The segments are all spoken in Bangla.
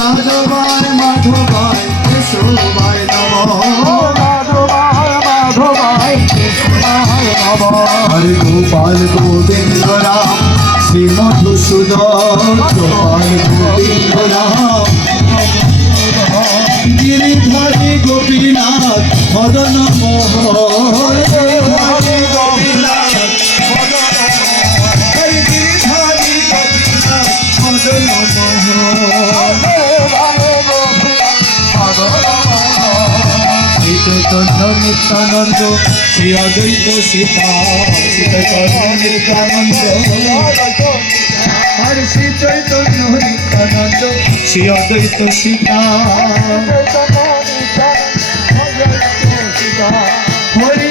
মাধবায় মাধবায় কেশবায় নমঃ। হরে গোপাল গোবিন্দ রাম শ্রী মধুসূদন গোপাল গোবিন্দ রাম গিরিধারী গোপীনাথ মদন মোহন। নিত্যানন্দ, শ্রী অদ্বৈত সীতা। নিত্যানন্দ হরে শ্রী চৈতন্য নিত্যানন্দ, শ্রী অদ্বৈত সীতা। হরি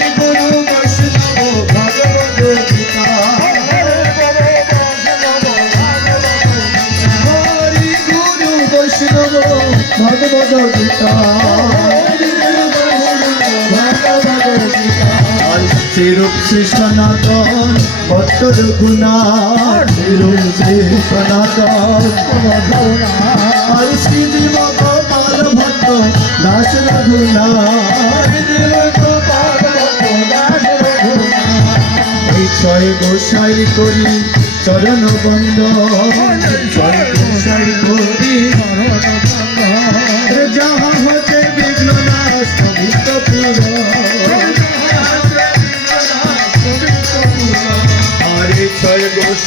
ভগবত গীতা। শ্রীরূপ শ্রী সনাতন ভট্ট রঘুনাথ শ্রীরূপ শ্রী সনাতন আর শ্রী দেব গোপাল ভট্ট দাস রঘুনাথ এই ছয় গোসাই করি চরণ বন্ধ ছয় গোসাই করি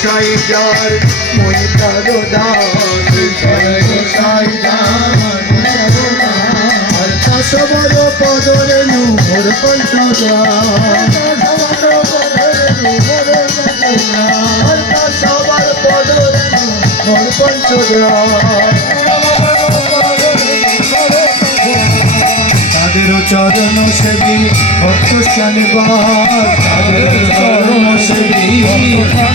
সাই যার মই তার দাস জয় সাই সবর পদর নুভর পঞ্চদা সবর পদর নুভর পঞ্চদা তাদের চরণ সেবি ভক্ত শানবার তাদের চরণ সেবি ভক্ত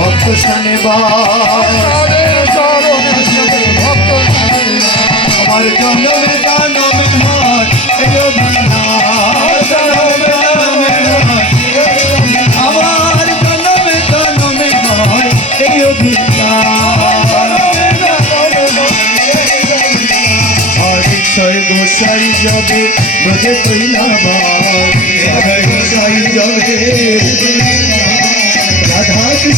ভক্ত সানে আমার জন্মে জন্মে ভাট এলো আমার জন্মে জন্মে হরিচয় গোসাই যদি বুঝে তুই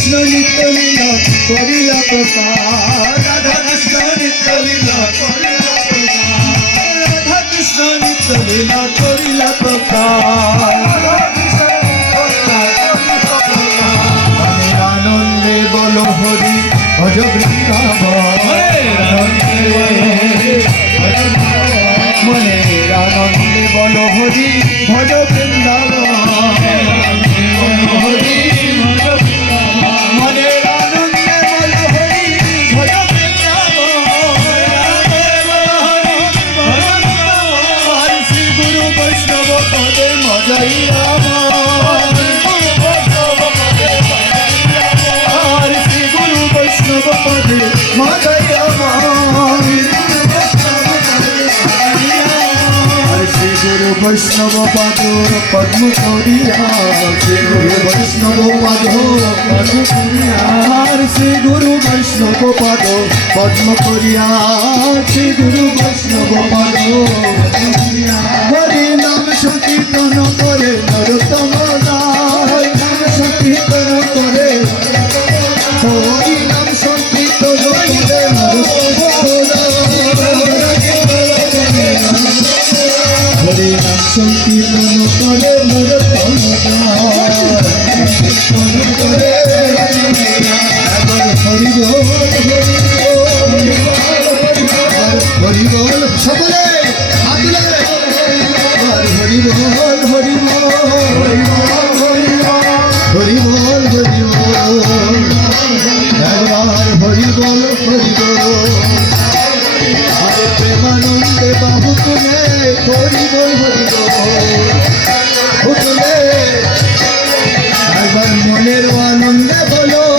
কৃষ্ণ নিত্য লীলা করিলা প্রকার রাধা কৃষ্ণ নিত্য লীলা করিলা প্রকার রাধা কৃষ্ণ নিত্য লীলা করিলা আনন্দে বল হরি ভজ বল হরি মনে আনন্দে বল হরি ভজ হরি গুরু বৈষ্ণব পদ পদ্ম করিয়া শ্রী গুরু বৈষ্ণব পদ পদ্ম করিয়া শ্রী গুরু বৈষ্ণব পদ পদ্ম করিয়া শ্রী গুরু বৈষ্ণব পদ হরি নাম সংকীর্তন করে নরোত্তম হরে নাম সংকীর্তন করে নরোত্তম রায় করে হরি বল হরি বল সকলে হাত তুলে আর হরি বল হরি বল হরি বল হরি বল হরি বল হরি বল হরি বল আরে প্রেমানন্দে বাবু তুলে মনের আনন্দে বলো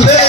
today.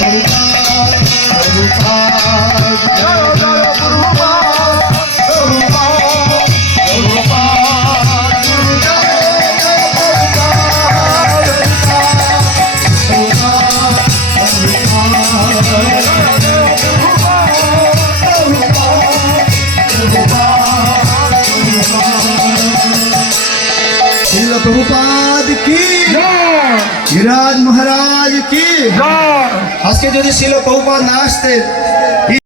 শিল প্রভুপাদ কি হিরাজ মহারাজ কি আজকে যদি শিল প্রভুপাদ না আসতেন